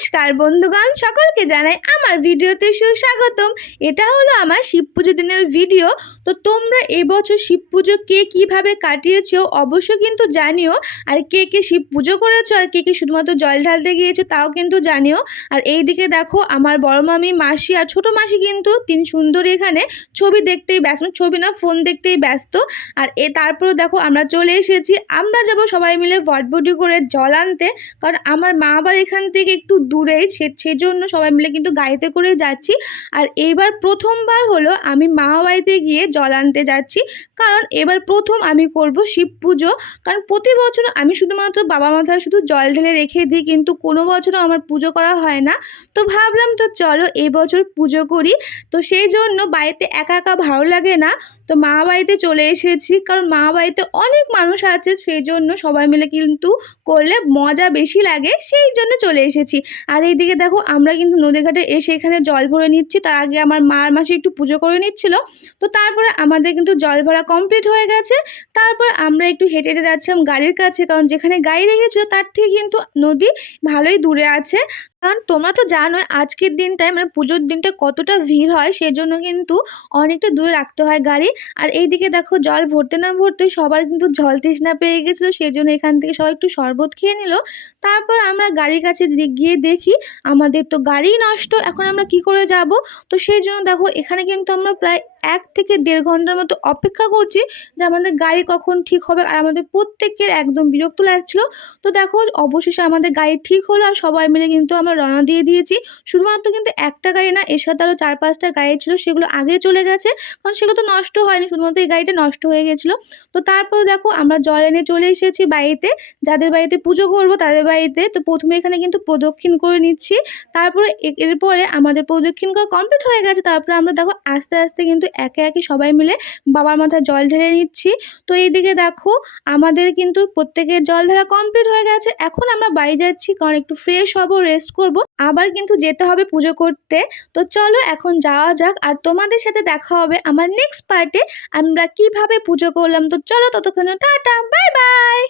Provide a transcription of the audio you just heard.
নমস্কার বন্ধুগণ, সকলকে জানাই আমার ভিডিওতে সুস্বাগতম। এটা হলো আমার শিব পুজো দিনের ভিডিও। তো তোমরা এবছর শিব পুজো কে কীভাবে কাটিয়েছো অবশ্যই কিন্তু জানিও। আর কে কে শিব পুজো করেছো আর কে কে শুধুমাত্র জল ঢালতে গিয়েছো তাও কিন্তু জানিও। আর এই দিকে দেখো আমার বড় মামি, মাসি আর ছোটো মাসি কিন্তু তিন সুন্দরী এখানে ছবি দেখতেই ব্যস্ত, ছবি না ফোন দেখতেই ব্যস্ত। আর তারপরে দেখো আমরা চলে এসেছি, আমরা যাব সবাই মিলে বটবটি করে জল আনতে। কারণ আমার মা আবার এখান থেকে একটু দূরেই, সেজন্য সবাই মিলে কিন্তু গাড়িতে করে যাচ্ছি। আর এইবার প্রথমবার হলো আমি মামা বাড়িতে গিয়ে জল আনতে যাচ্ছি, কারণ এবার প্রথম আমি করব শিব পুজো। কারণ প্রতি বছর আমি শুধুমাত্র বাবা মাথায় শুধু জল ঢেলে রেখে দিই, কিন্তু কোনো বছরও আমার পুজো করা হয় না। তো ভাবলাম তো চলো এবছর পুজো করি। তো সেই জন্য বাড়িতে একা একা ভালো লাগে না, তো মা বাড়িতে চলে এসেছি। কারণ মা বাড়িতে অনেক মানুষ আছে, সেই জন্য সবাই মিলে কিন্তু করলে মজা বেশি লাগে, সেই জন্য চলে এসেছি। আর এইদিকে দেখো আমরা কিন্তু নদীঘাটে এসে এখানে জল ভরে নিচ্ছি। তার আগে আমার মা আর মাসি একটু পুজো করে নিচ্ছিল। তো তারপরে আমাদের কিন্তু জল ভরা কমপ্লিট হয়ে গেছে। তারপর আমরা একটু হেঁটে হেঁটে যাচ্ছিলাম গাড়ির কাছে, কারণ যেখানে গাড়ি রেখেছিল তার থেকে কিন্তু নদী ভালোই দূরে আছে। কারণ তোমরা তো জানোই আজকের দিনটায় মানে পুজোর দিনটা কতটা ভিড় হয়, সেজন্য কিন্তু অনেকটা দূরে রাখতে হয় গাড়ি। আর এইদিকে দেখো জল ভরতে না ভরতে সবার কিন্তু জল তৃষ্ণা পেয়ে গেছিলো, সেই জন্য এখান থেকে সবাই একটু শরবত খেয়ে নিল। তারপর আমরা গাড়ির কাছে গিয়ে দেখি আমাদের তো গাড়ি নষ্ট, এখন আমরা কি করে যাব। তো সেই জন্য দেখো এখানে কিন্তু আমরা প্রায় 1 থেকে 1.5 ঘন্টার মতো অপেক্ষা করছি যে আমাদের গাড়ি কখন ঠিক হবে। আর আমাদের প্রত্যেকের একদম বিরক্ত লাগছিল। তো দেখো অবশেষে আমাদের গাড়ি ঠিক হলো, আর সবাই মিলে কিন্তু আমরা রওনা দিয়ে দিয়েছি। শুধুমাত্র কিন্তু একটা গাড়ি না, এর সাথে আরও 4-5টা গাড়ি ছিল, সেগুলো আগে চলে গেছে, কারণ সেগুলো তো নষ্ট হয়নি, শুধুমাত্র এই গাড়িটা নষ্ট হয়ে গেছিলো। তো তারপরে দেখো আমরা জল এনে চলে এসেছি বাড়িতে, যাদের বাড়িতে পুজো করব তাদের বাড়িতে। তো প্রথমে এখানে কিন্তু প্রদক্ষিণ করে নিচ্ছি। তারপরে এরপরে আমাদের প্রদক্ষিণ করা কমপ্লিট হয়ে গেছে। তারপরে আমরা দেখো আস্তে আস্তে কিন্তু একে একে সবাই মিলে বাবার মাথায় জল ঢেলে নিচ্ছি। তো এইদিকে দেখো আমাদের কিন্তু প্রত্যেকের জল ঢালা কমপ্লিট হয়ে গেছে। এখন আমরা বাড়ি যাচ্ছি, কারণ একটু ফ্রেশ হব, রেস্ট করব, আবার কিন্তু যেতে হবে পুজো করতে। তো চলো এখন যাওয়া যাক, আর তোমাদের সাথে দেখা হবে আমার নেক্সট পার্টে আমরা কিভাবে পুজো করলাম। তো চলো ততক্ষণ টাটা, বাই বাই।